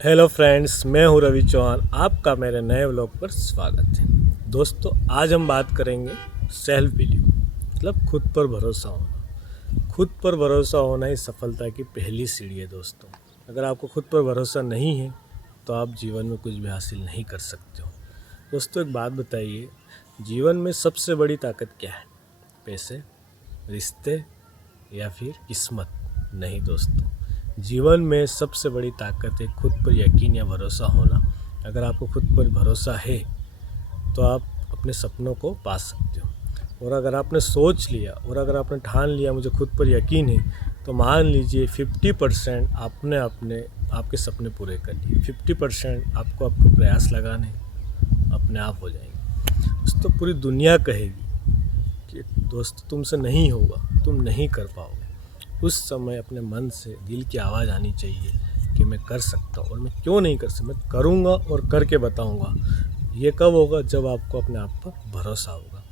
Hello friends, मैं हूं रवि चौहान। आपका मेरे नए व्लॉग पर स्वागत है। दोस्तों, आज हम बात करेंगे सेल्फ बिलीव, मतलब खुद पर भरोसा होना। खुद पर भरोसा होना ही सफलता की पहली सीढ़ी है। दोस्तों, अगर आपको खुद पर भरोसा नहीं है तो आप जीवन में कुछ भी हासिल नहीं कर सकते हो। दोस्तों, एक बात बताइए, जीवन में सबसे बड़ी ताकत क्या है? पैसे, रिश्ते या फिर किस्मत? नहीं दोस्तों, जीवन में सबसे बड़ी ताकत है खुद पर यकीन या भरोसा होना। अगर आपको खुद पर भरोसा है तो आप अपने सपनों को पा सकते हो। और अगर आपने सोच लिया और अगर आपने ठान लिया मुझे खुद पर यकीन है, तो मान लीजिए 50% आपने अपने आपके सपने पूरे कर लिए। 50% आपको आपको प्रयास लगाने अपने आप हो जाएंगे। तो पूरी दुनिया कहेगी कि दोस्त तुमसे नहीं होगा, तुम नहीं कर पाओगे। उस समय अपने मन से दिल की आवाज़ आनी चाहिए कि मैं कर सकता हूँ। और मैं क्यों नहीं कर सकता, मैं करूँगा और करके बताऊँगा। ये कब होगा? जब आपको अपने आप पर भरोसा होगा।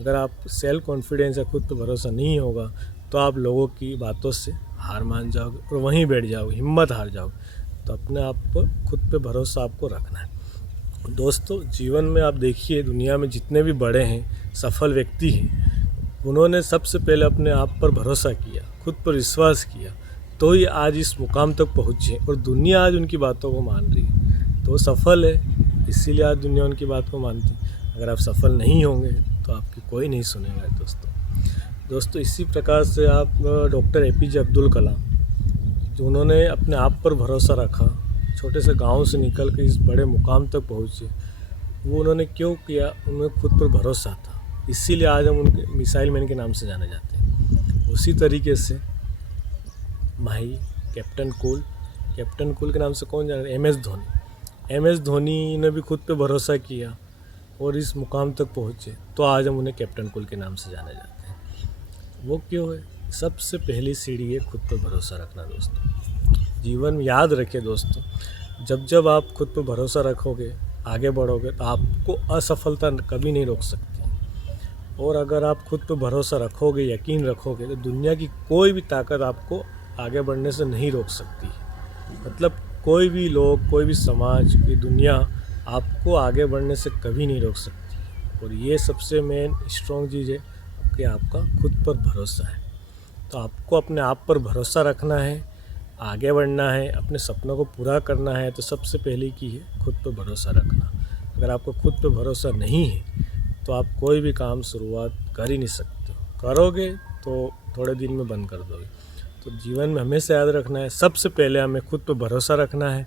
अगर आप सेल्फ कॉन्फिडेंस या खुद पर भरोसा नहीं होगा तो आप लोगों की बातों से हार मान जाओगे और वहीं बैठ जाओगे, हिम्मत हार जाओगे। तो अपने आप पर खुद पे भरोसा आपको रखना है। दोस्तों, जीवन में आप देखिए, दुनिया में जितने भी बड़े हैं, सफल व्यक्ति हैं, उन्होंने सबसे पहले अपने आप पर भरोसा किया, खुद पर विश्वास किया, तो ही आज इस मुकाम तक पहुँचे और दुनिया आज उनकी बातों को मान रही है। तो वो सफल है, इसीलिए आज दुनिया उनकी बात को मानती है। अगर आप सफल नहीं होंगे तो आपकी कोई नहीं सुनेगा। दोस्तों, इसी प्रकार से आप डॉक्टर APJ अब्दुल कलाम, जो उन्होंने अपने आप पर भरोसा रखा, छोटे से गांव से निकल कर इस बड़े मुकाम तक पहुँचे, वो उन्होंने क्यों किया? उन्हें खुद पर भरोसा था। इसीलिए आज हम उनके मिसाइल मैन के नाम से जाने जाते हैं। उसी तरीके से माही कैप्टन कूल के नाम से कौन जाने? MS धोनी ने भी खुद पे भरोसा किया और इस मुकाम तक पहुँचे, तो आज हम उन्हें कैप्टन कूल के नाम से जाने जाते हैं। वो क्यों है? सबसे पहली सीढ़ी है खुद पर भरोसा रखना। दोस्तों, जीवन में याद रखिए दोस्तों, जब जब आप खुद पर भरोसा रखोगे, आगे बढ़ोगे, तो आपको असफलता कभी नहीं रोक सकती। और अगर आप खुद पर भरोसा रखोगे, यकीन रखोगे, तो दुनिया की कोई भी ताकत आपको आगे बढ़ने से नहीं रोक सकती। मतलब कोई भी लोग, कोई भी समाज की दुनिया आपको आगे बढ़ने से कभी नहीं रोक सकती। और ये सबसे मेन स्ट्रॉन्ग चीज़ है कि आपका खुद पर भरोसा है। तो आपको अपने आप पर भरोसा रखना है, आगे बढ़ना है, अपने सपनों को पूरा करना है। तो सबसे पहले की है खुद पर भरोसा रखना। अगर आपको खुद पर भरोसा नहीं है तो आप कोई भी काम शुरुआत कर ही नहीं सकते। करोगे तो थोड़े दिन में बंद कर दोगे। तो जीवन में हमेशा याद रखना है, सबसे पहले हमें खुद पर भरोसा रखना है।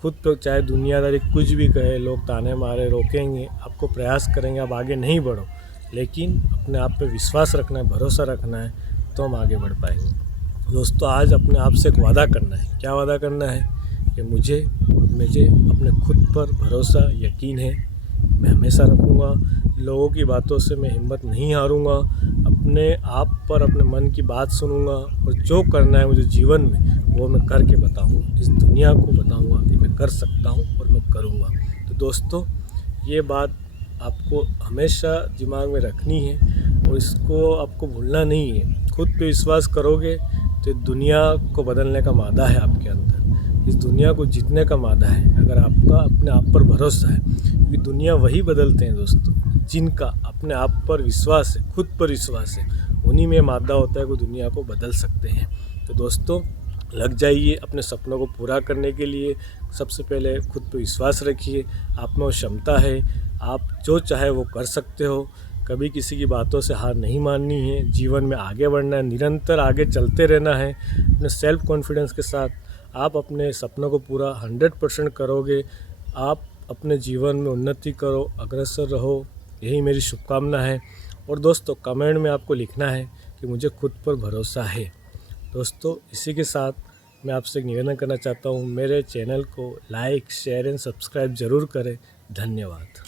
खुद पर चाहे दुनियादारी कुछ भी कहे, लोग ताने मारे, रोकेंगे, आपको प्रयास करेंगे, आप आगे नहीं बढ़ो, लेकिन अपने आप पे विश्वास रखना है, भरोसा रखना है, तो हम आगे बढ़ पाएंगे। दोस्तों, आज अपने आप से एक वादा करना है। क्या वादा करना है? कि मुझे अपने खुद पर भरोसा, यकीन है, मैं हमेशा रखूँगा। लोगों की बातों से मैं हिम्मत नहीं हारूँगा। अपने आप पर, अपने मन की बात सुनूँगा और जो करना है मुझे जीवन में, वो मैं करके बताऊँगा। इस दुनिया को बताऊँगा कि मैं कर सकता हूँ और मैं करूँगा। तो दोस्तों, ये बात आपको हमेशा दिमाग में रखनी है और इसको आपको भूलना नहीं है। खुद पे विश्वास करोगे तो दुनिया को बदलने का मादा है आपके अंदर। इस दुनिया को जीतने का मादा है अगर आपका अपने आप पर भरोसा है। क्योंकि दुनिया वही बदलते हैं दोस्तों जिनका अपने आप पर विश्वास है, खुद पर विश्वास है। उन्हीं में मादा होता है कि दुनिया को बदल सकते हैं। तो दोस्तों, लग जाइए अपने सपनों को पूरा करने के लिए। सबसे पहले खुद पर विश्वास रखिए, आप में वो क्षमता है, आप जो चाहे वो कर सकते हो। कभी किसी की बातों से हार नहीं माननी है, जीवन में आगे बढ़ना है, निरंतर आगे चलते रहना है। अपने सेल्फ कॉन्फिडेंस के साथ आप अपने सपनों को पूरा 100% करोगे। आप अपने जीवन में उन्नति करो, अग्रसर रहो, यही मेरी शुभकामना है। और दोस्तों, कमेंट में आपको लिखना है कि मुझे खुद पर भरोसा है। दोस्तों, इसी के साथ मैं आपसे एक निवेदन करना चाहता हूँ, मेरे चैनल को लाइक, शेयर एंड सब्सक्राइब ज़रूर करें। धन्यवाद।